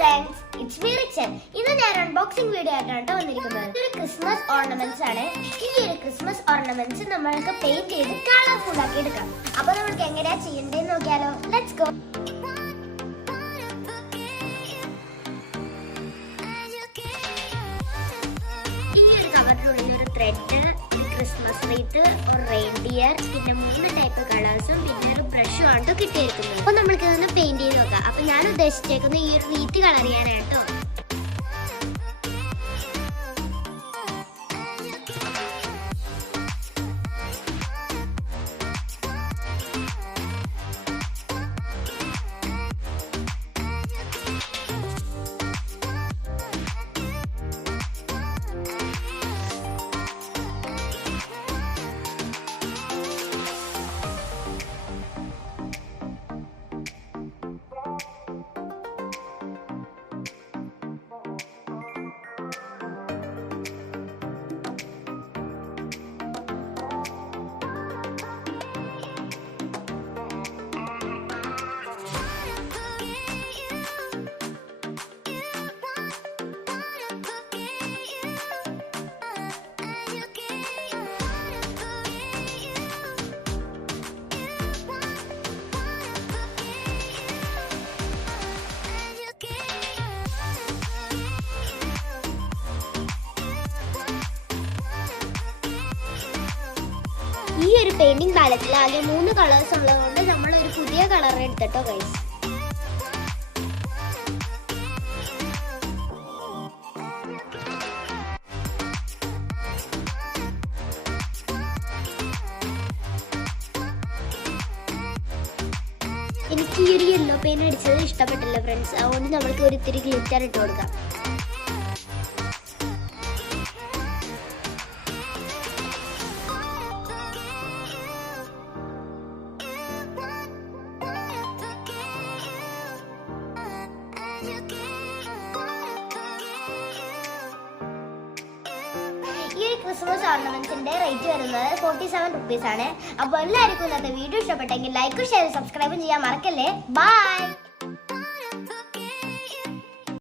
Friends, it's me റിച്ചൻ. ഇന്ന് ഞാൻ അൺബോക്സിംഗ് വീഡിയോ ആയിട്ടാണ് വന്നിരിക്കുന്നത്. ഇതൊരു ക്രിസ്മസ് ഓർണമെന്റ്സ് ആണ്. ഈ ഒരു ക്രിസ്മസ് ഓർണമെന്റ്സ് നമ്മൾക്ക് പെയിന്റ് ചെയ്ത് കളർഫുൾ ആക്കി എടുക്കാം. അപ്പൊ നമുക്ക് എങ്ങനെയാ ചെയ്യേണ്ടതെന്ന് നോക്കിയാലോ. Let's go. ഈ ഒരു കവറിനുള്ളിൽ ഒരു ത്രെഡ്, ക്രിസ്മസ് റീത്ത്, ഒരു റെയിൻഡിയർ, പിന്നെ 3 ടൈപ്പ് കളേഴ്സും പിന്നെ ഒരു ബ്രഷും ആണ് കിട്ടിയിരിക്കുന്നത്. അപ്പൊ നമ്മൾക്ക് ഇതൊന്ന് പെയിന്റ് ചെയ്ത് നോക്കാം. അപ്പൊ ഞാൻ ഉദ്ദേശിച്ചേക്കുന്നത് ഈ ഒരു റീത്ത് കളർ ചെയ്യാനായിട്ടോ. ഈ ഒരു പെയിന്റിംഗ് പാലറ്റിൽ ആകെ 3 കളേഴ്സ് ഉള്ളതുകൊണ്ട് നമ്മൾ ഒരു പുതിയ കളർ എടുത്തിട്ടോ ഗൈസ്. എനിക്ക് ഈ ഒരു യെല്ലോ പെയിന്റ് അടിച്ചത് ഇഷ്ടപ്പെട്ടില്ല ഫ്രണ്ട്സ്. അതുകൊണ്ട് നമ്മൾക്ക് ഒരു ഇത്തിരി ഗ്ലിറ്റർ ഇട്ട് കൊടുക്കാം. ഈ ഒരു ക്രിസ്മസ് ഓർണമെന്റ്സിന്റെ റേറ്റ് വരുന്നത് 47 റുപ്പീസ് ആണ്. അപ്പോൾ എല്ലാവർക്കും ഇന്നത്തെ വീഡിയോ ഇഷ്ടപ്പെട്ടെങ്കിൽ ലൈക്കും ഷെയർ സബ്സ്ക്രൈബും ചെയ്യാൻ മറക്കല്ലേ. ബൈ.